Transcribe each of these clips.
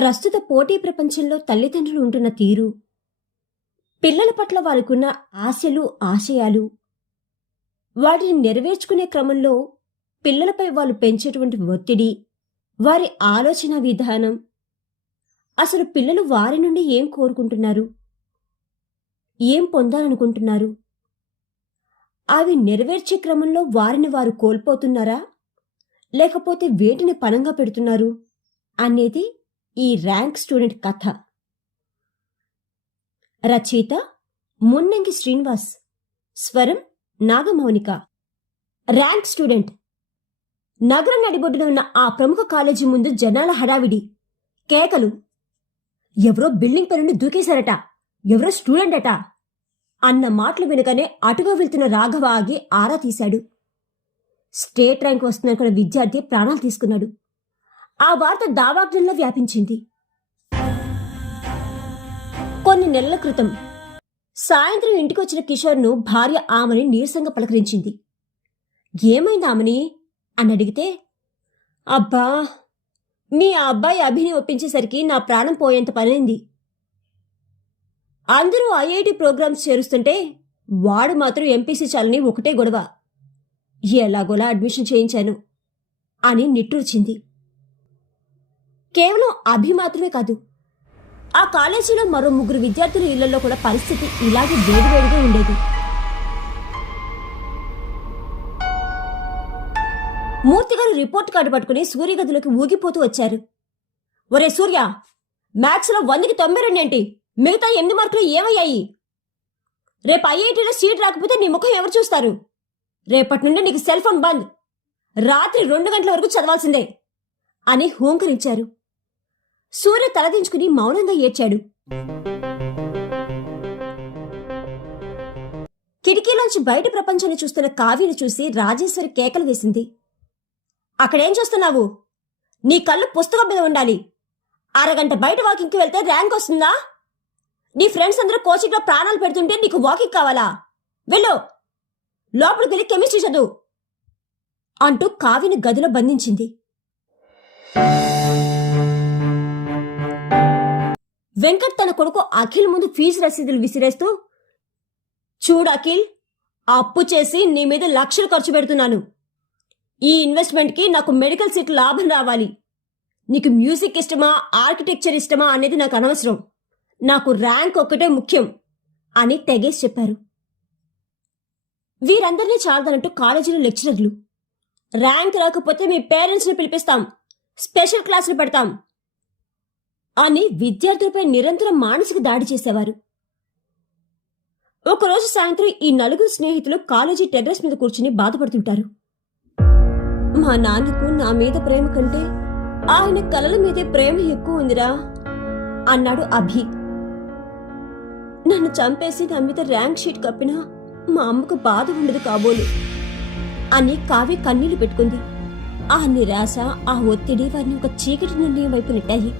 ప్రస్తుత పోటీ ప్రపంచంలో తల్లిదండ్రులు ఉంటున్న తీరు, పిల్లల పట్ల వారికున్న ఆశలు, ఆశయాలు, వాటిని నెరవేర్చుకునే క్రమంలో పిల్లలపై వాళ్ళు పెంచేటువంటి ఒత్తిడి, వారి ఆలోచన విధానం, అసలు పిల్లలు వారి నుండి ఏం కోరుకుంటున్నారు, ఏం పొందాలనుకుంటున్నారు, అవి నెరవేర్చే క్రమంలో వారిని వారు కోల్పోతున్నారా, లేకపోతే వేటిని పణంగా పెడుతున్నారు అనేది ఈ ర్యాంక్ స్టూడెంట్ కథ. రచయిత మున్నంగి శ్రీనివాస్, స్వరం నాగమౌనిక. Rank student. నగరం నడిబొడ్డున ఉన్న ఆ ప్రముఖ కాలేజీ ముందు జనాల హడావిడి, కేకలు. ఎవరో బిల్డింగ్ పై నుండి దూకేశారట, ఎవరో స్టూడెంట్ అట అన్న మాటలు వినగానే అటుగా వెళ్తున్న రాఘవ ఆగి ఆరా తీశాడు. స్టేట్ ర్యాంక్ వస్తుందనుకున్న విద్యార్థి ప్రాణాలు తీసుకున్నాడు. ఆ వార్త దావాగ్నంలో వ్యాపించింది. కొన్ని నెలల క్రితం సాయంత్రం ఇంటికొచ్చిన కిషోర్ను భార్య ఆమెని నీరసంగా పలకరించింది. ఏమైంది ఆమెని అని అడిగితే, అబ్బా, మీ ఆ అబ్బాయి అభిని ఒప్పించేసరికి నా ప్రాణం పోయేంత పనైంది. అందరూ ఐఐటి ప్రోగ్రామ్స్ చేరుస్తుంటే వాడు మాత్రం ఎంపీసీ చాలని ఒకటే గొడవ. ఎలాగోలా అడ్మిషన్ చేయించాను అని నిట్టూర్చింది. కేవలం అభి మాత్రమే కాదు, ఆ కాలేజీలో మరో 3 విద్యార్థుల ఇళ్లలో కూడా పరిస్థితి ఇలాగే వేడివేడిగా ఉండేది. మూర్తిగారు రిపోర్ట్ కార్డు పట్టుకుని సూర్య గదిలోకి ఊగిపోతూ వచ్చారు. ఒరే సూర్య, మ్యాథ్స్లో 100కి 92 ఏంటి? మిగతా 8 మార్కులు ఏమయ్యాయి? రేపు ఐఐటీలో సీట్ రాకపోతే నీ ముఖం ఎవరు చూస్తారు? రేపటి నుండి నీకు సెల్ ఫోన్ బంద్, రాత్రి 2 గంటల వరకు చదవాల్సిందే అని హూంకరించారు. సూర్య తలదించుకుని మౌనంగా ఏడ్చాడు. కిటికీలోంచి బయట ప్రపంచాన్ని చూస్తున్న కావ్యను చూసి రాజేశ్వరి కేకలు వేసింది. అక్కడేం చూస్తున్నావు? నీ కళ్ళు పుస్తకం మీద ఉండాలి. అరగంట బయట వాకింగ్కి వెళ్తే ర్యాంక్ వస్తుందా? నీ ఫ్రెండ్స్ అందరూ కోచింగ్లో ప్రాణాలు పెడుతుంటే నీకు వాకింగ్ కావాలా? వెళ్ళు, లోపలికి వెళ్ళి కెమిస్ట్రీ చదువు అంటూ కావ్యని గదిలో బంధించింది. వెంకట్ తన కొడుకు అఖిల్ ముందు ఫీజు రసీదులు విసిరేస్తూ, చూడు అఖిల్, అప్పు చేసి నీ మీద లక్షలు ఖర్చు పెడుతున్నాను. ఈ ఇన్వెస్ట్మెంట్కి నాకు మెడికల్ సీట్ లాభం రావాలి. నీకు మ్యూజిక్ ఇష్టమా, ఆర్కిటెక్చర్ ఇష్టమా అనేది నాకు అనవసరం. నాకు ర్యాంక్ ఒక్కటే ముఖ్యం అని తెగేసి చెప్పారు. వీరందరినీ చాలదన్నట్టు కాలేజీలో లెక్చరర్లు, ర్యాంక్ రాకపోతే మీ పేరెంట్స్ని పిలిపిస్తాం, స్పెషల్ క్లాసులు పెడతాం అని విద్యార్థులపై నిరంతరం మానసిక దాడి చేసేవారు. ఒకరోజు సాయంత్రం ఈ 4 స్నేహితులు కాలేజీ టెర్రస్ మీద కూర్చుని బాధపడుతుంటారు. మా నాన్నకు నా మీద ప్రేమ కంటే ఆయన కలల మీదే ప్రేమ ఎక్కువ ఉందిరా అన్నాడు అభి. నన్ను చంపేసి నా మీద ర్యాంక్ షీట్ కప్పినా మా అమ్మకు బాధ ఉండదు కాబోలు అని కావ్య కన్నీళ్లు పెట్టుకుంది. ఆ నిరాశ, ఆ ఒత్తిడి వారిని ఒక చీకటి నిర్ణయం వైపు నెట్టాయి.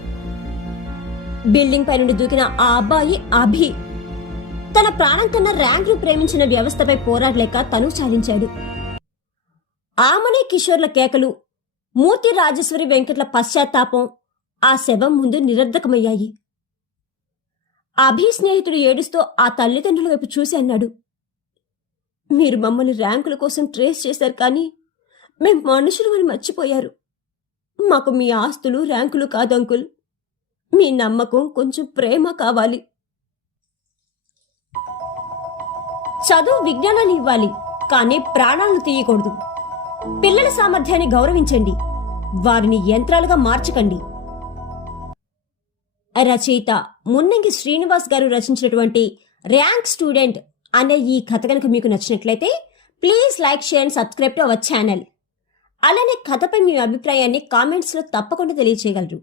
బిల్డింగ్ పై నుండి దూకిన ఆ అబ్బాయి అభి తన ప్రాణం కన్నా ర్యాంకును ప్రేమించిన వ్యవస్థపై పోరాడలేక తను చాలించాడు. ఆమనే కిషోర్ల కేకలు, మూర్తి, రాజేశ్వరి, వెంకట్ల పశ్చాత్తాపం ఆ శవం ముందు నిరర్ధకమయ్యాయి. అభి స్నేహితుడు ఏడుస్తూ ఆ తల్లిదండ్రుల వైపు చూసి అన్నాడు, మీరు మమ్మల్ని ర్యాంకుల కోసం ట్రేస్ చేశారు, కానీ మేం మనుషులు అని మర్చిపోయారు. మాకు మీ ఆస్తులు, ర్యాంకులు కాదు అంకుల్, మీ నమ్మకం, కొంచెం ప్రేమ కావాలి. చదువు విజ్ఞానాన్ని ఇవ్వాలి, కానీ ప్రాణాలను తీయకూడదు. పిల్లల సామర్థ్యాన్ని గౌరవించండి, వారిని యంత్రాలుగా మార్చకండి. రచయిత మున్నంగి శ్రీనివాస్ గారు రచించినటువంటి ర్యాంక్ స్టూడెంట్ అనే ఈ కథ కనుక మీకు నచ్చినట్లయితే please like, share and subscribe to our channel. అలానే కథపై మీ అభిప్రాయాన్ని కామెంట్స్లో తప్పకుండా తెలియచేయగలరు.